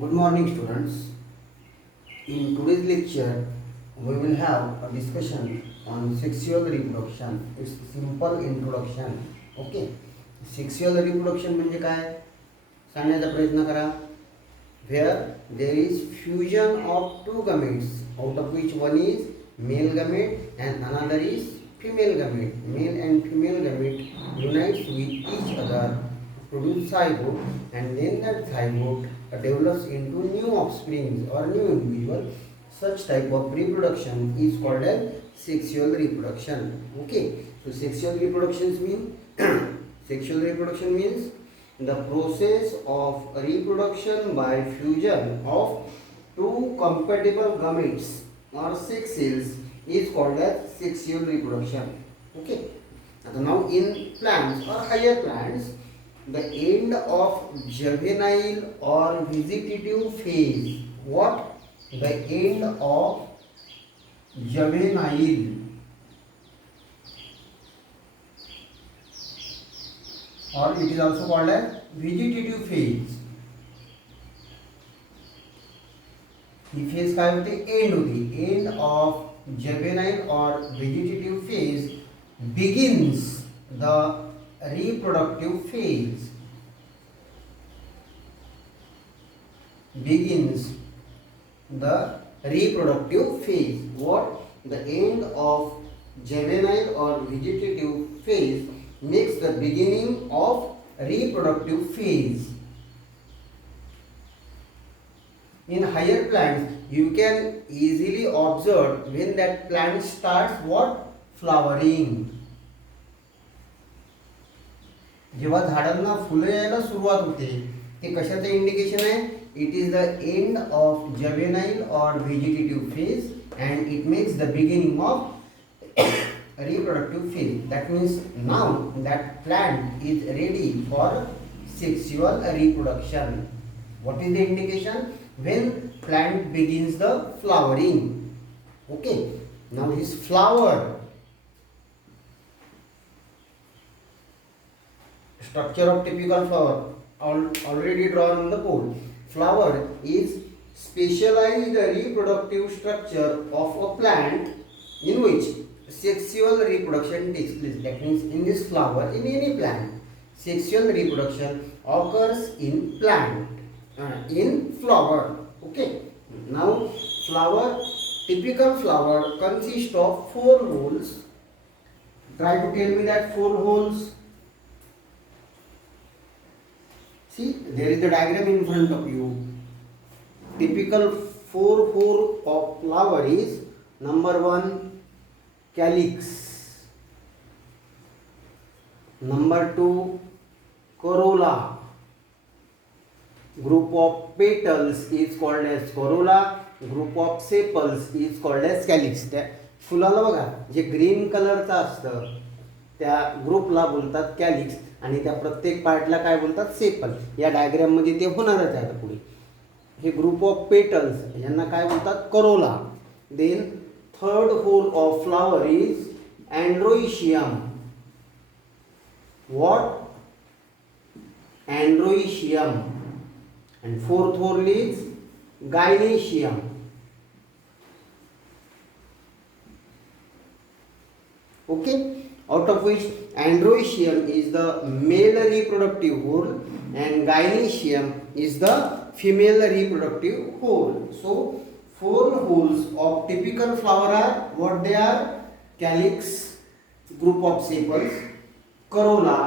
Good morning, students. In today's lecture, we will have a discussion on sexual reproduction. It's simple introduction. Okay. Sexual reproduction म्हणजे काय सांगण्याचा प्रयत्न करा. Where there is fusion of two gametes, out of which one is male gamete and another is female gamete. Male and female gamete unites with each other, produce zygote, and then that zygote develops into new offspring or new individual. Such type of reproduction is called as sexual reproduction. Okay, so sexual reproduction means the process of reproduction by fusion of two compatible gametes or sex cells is called as sexual reproduction. Okay, now in plants or higher plants, the end of juvenile or vegetative phase. What? The end of juvenile or it is also called as vegetative phase. He phase काय होते? And होती. End of juvenile or vegetative phase begins the reproductive phase. Begins the reproductive phase. What? The end of juvenile or vegetative phase makes the beginning of reproductive phase. In higher plants, you can easily observe when that plant starts what? Flowering. जेव्हा झाडांना फुलं यायला सुरुवात होते ते कशाचं indication आहे? It is the end of juvenile or vegetative phase and it makes the beginning of reproductive phase. That means now that plant is ready for sexual reproduction. What is the indication? When plant begins the flowering. Okay, now this flower, structure of typical flower already drawn on the board. Flower is specialized reproductive structure of a plant in which sexual reproduction takes place. That means in this flower, in any plant, sexual reproduction occurs in plant, in flower. Okay, now flower, typical flower consists of 4 holes. Try to tell me that 4 holes. See, there is the diagram in front of you. Typical 4 hole of flower is number 1 calyx, number 2 corolla, group of petals is called as corolla, group of sepals is called as calyx. त्या फुलाला बघा जे green कलरचं असतं त्या ग्रुपला बोलतात calyx आणि त्या प्रत्येक पार्टला काय बोलतात? सेपल. या डायग्राम मध्ये ते होणारच आहे पुढे. हे ग्रुप ऑफ पेटल्स यांना काय बोलतात? Corolla. Then third whorl of flower is androecium. What? Androecium. and fourth hole is gynoecium. Okay, out of which androecium is the male reproductive hole and gynoecium is the female reproductive hole. So 4 holes of typical flower are what they are? Calyx, group of sepals, corolla,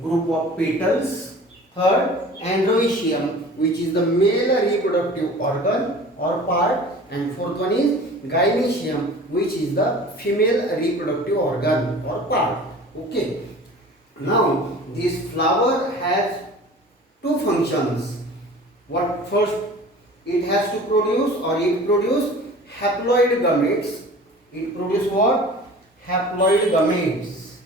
group of petals, third androecium which is the male reproductive organ or part, and fourth one is gynoecium which is the female reproductive organ or part. Okay, now this flower has 2 functions. What? First, it has to produce or it produce haploid gametes. It produce what? Haploid gametes.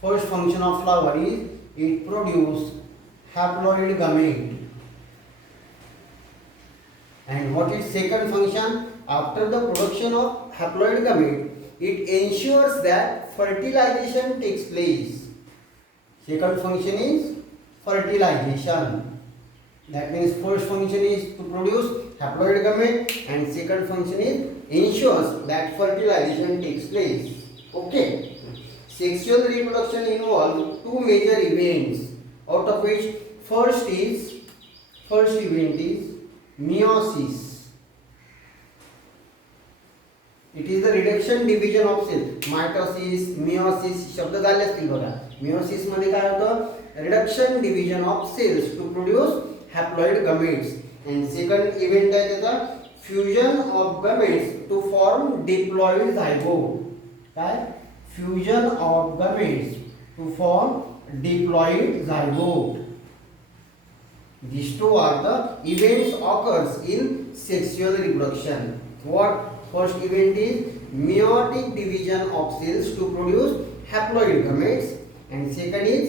First function of flower is it produce haploid gamete. And what is second function? After the production of haploid gamete, it ensures that fertilization takes place. Second function is fertilization. That means first function is to produce haploid gamete and second function is ensures that fertilization takes place. Okay. Sexual reproduction involves two major events, out of which first event is meiosis. It is the reduction division of cell. Mitosis meiosis शब्द झाले असतील बघा. meiosis मध्ये काय होतं, reduction division of cells to produce haploid gametes. and second event आहे त्याचा fusion of gametes to form diploid zygote. काय, fusion of gametes to form diploid zygote. These two are the events occurs in sexual reproduction. What first event is meiotic division of cells to produce haploid gametes, and second is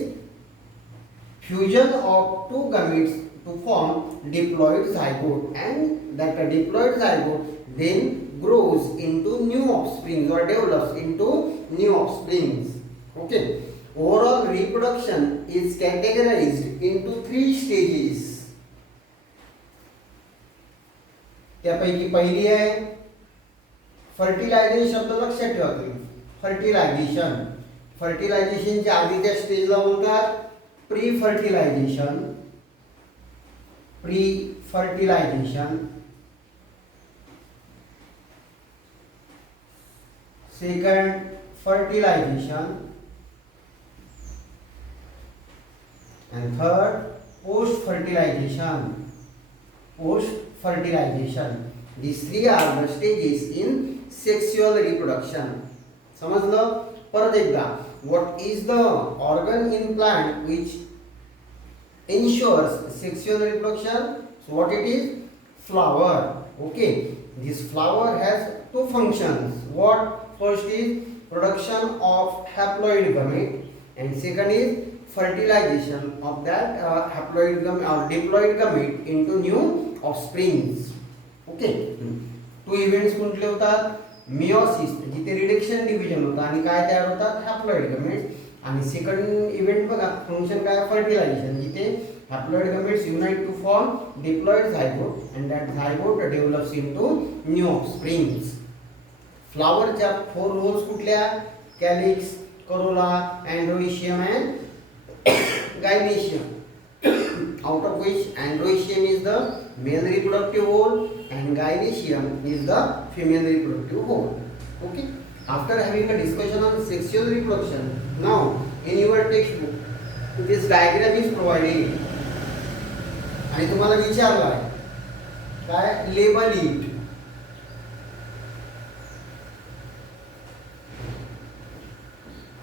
fusion of two gametes to form diploid zygote, and that diploid zygote then grows into new offspring or develops into new offsprings. Okay. Overall reproduction is categorized into three stages. त्यापैकी पहिली आहे fertilisation. शब्द लक्षात ठेवा तुम्ही. Fertilisation, फर्टिलायझेशनच्या आधीच्या स्टेजला बोलतात pre fertilization. Pre fertilization. Second fertilization. and third post fertilization. These three are the stages in sexual reproduction. समजलं. परत एकदा, what is the organ in plant which ensures sexual reproduction? So what it is? Flower. Okay, this flower has two functions. What? First is production of haploid gamete, and second is fertilization of that haploid gamete or diploid gamete into new offsprings. Okay. Two events कोणते होतात? Meiosis जिथे reduction division होतं आणि काय तयार होतात? Haploid gametes. आणि second event बघा, फंक्शन काय? फर्टिलायझेशन, जिथे haploid gametes unite to form diploid zygote, and that zygote develops into new offsprings. फ्लावरच्या फोर रोल्स कुठल्या? Calyx, corolla, androecium and gynoecium, out of which androecium is the male reproductive whole and gynoecium is the female reproductive whole. Okay. After having a discussion on sexual reproduction, now in your textbook this diagram is provided. आणि तुम्हाला विचारलं आहे काय? Label it.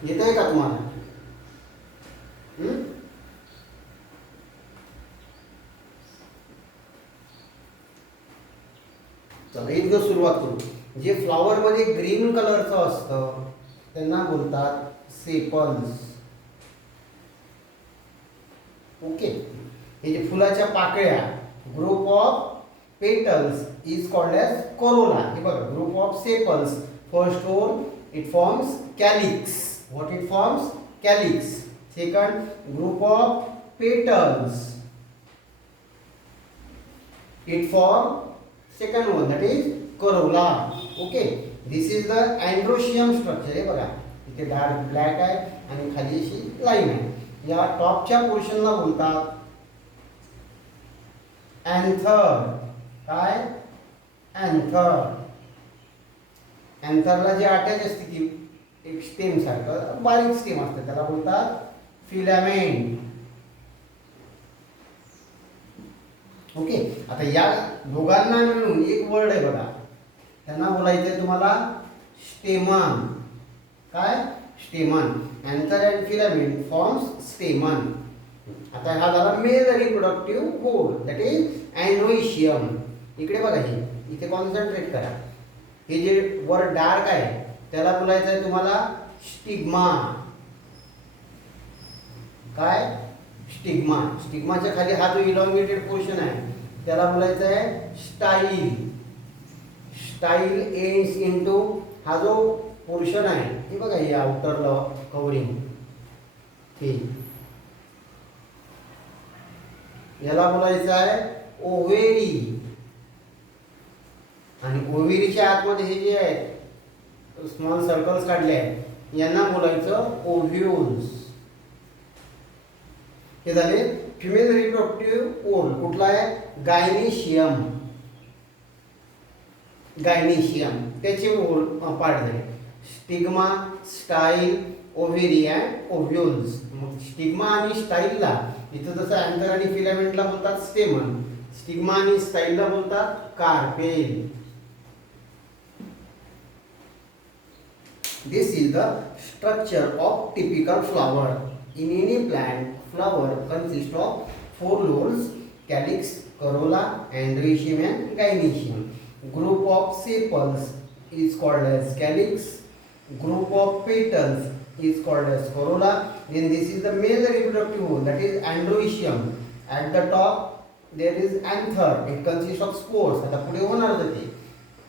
येतंय का तुम्हाला? चला इथनं सुरुवात करू. जे फ्लॉवर मध्ये ग्रीन कलरचं असतं त्यांना बोलतात सेपल्स. ओके. हे जे फुलाच्या पाकळ्या, group of petals is called as corolla. हे बघा, group of sepals. First one it forms calyx. What it forms? Calyx. Second, group of petals. It forms second one, that is corolla. Okay. This is the androecium structure. हे बघा, इथे dark black आहे आणि खाली अशी line आहे. या टॉपच्या पोर्शनला बोलतात anther. काय? एंथर. एंथरला जे अटॅच असते ती एक स्टेम सारखं बारीक स्टेम असते, त्याला बोलतात फिलामेंट. ओके. आता या दोघांना मिळून एक वर्ड आहे बघा, त्यांना बोलायचं आहे तुम्हाला स्टेमन. काय? Stamen. Anther and filament forms stamen. आता हा झाला male reproductive whorl, that is androecium. इकडे बघा, हे इथे कॉन्सन्ट्रेट करा. हे जे वर डार्क आहे त्याला बोलायचं आहे तुम्हाला स्टिग्मा. काय? स्टिग्मा. स्टिग्माच्या खाली हा जो इलॉंगेटेड पोर्शन आहे त्याला बोलायचं आहे स्टाईल. स्टाईल एंड्स इनटू हा जो पोर्शन आहे हे बघा, हे आउटर कव्हरिंग, हे याला बोलायचं आहे ओव्हेरी. आणि ओव्हेरीच्या आतमध्ये हे जे आहेत स्मॉल सर्कल्स काढले आहेत यांना बोलायचं ओव्ह्यूल्स. हे झाले फिमेल रिप्रोडक्टिव्ह ओव्हल. कुठला आहे? गायनेशियम. गायनेशियम त्याचे पार्ट झाले. Stigma, style, ovary and ovules. मग स्टिग्मा आणि स्टाईलला इथं जसं अँथर आणि फिलामेंटला बोलतात स्टेमन, स्टिग्मा आणि स्टाईलला बोलतात carpel. This is the structure of typical flower. In any plant, flower consists of 4 lobes: calyx, corolla, androecium and gynoecium. Group of sepals is called as calyx. Group of petals is called as corolla. Then this is the male reproductive hole, that is androecium. At the top there is anther. It consists of spores. आता पुढे होणार ते.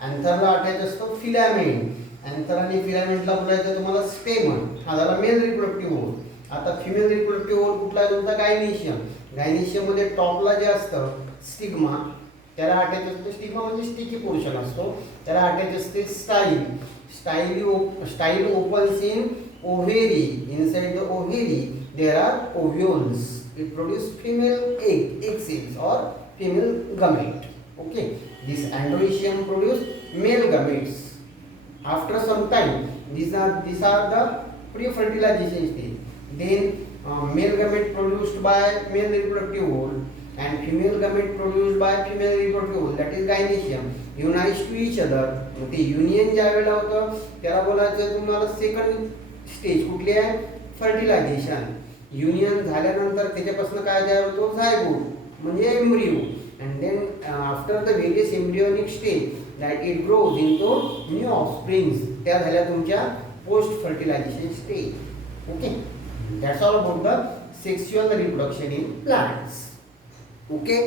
अँथरला attach असतो filament. Anther आणि फिलामेंटला बोलायचं तुम्हाला स्टेमन. हा झाला मेल रिप्रोडक्टिव्ह होल. आता फिमेल रिप्रोडक्टिव्ह होल कुठला आहे तुमचा? गायनेशियम. गायनेशियम मध्ये टॉपला जे असतं स्टिग्मा त्याला अटॅच असतो. स्टिग्मा म्हणजे स्टिकी पोर्शन असतो, त्याला अटॅच असते style. Style opens in ovary. Inside the ovary there are ovules. It produce female egg cells or female gamete. Okay, this androecium produce male gametes. After some time, these are the pre-fertilization stage. Then male gamete produced by male reproductive hole and female gamete produced by female reproductive hole, that is gynoecium, unites to each other. ते union ज्या वेळेला होतं त्याला बोलायचं तुम्हाला second stage. कुठली आहे? Fertilisation. Union झाल्यानंतर त्याच्यापासून काय तयार होतो? झायगोट म्हणजे embryo. and then after the various embryonic stage that it grows into new offsprings. त्या झाल्या तुमच्या post fertilization stage. Okay, that's all about the sexual reproduction in plants. Okay.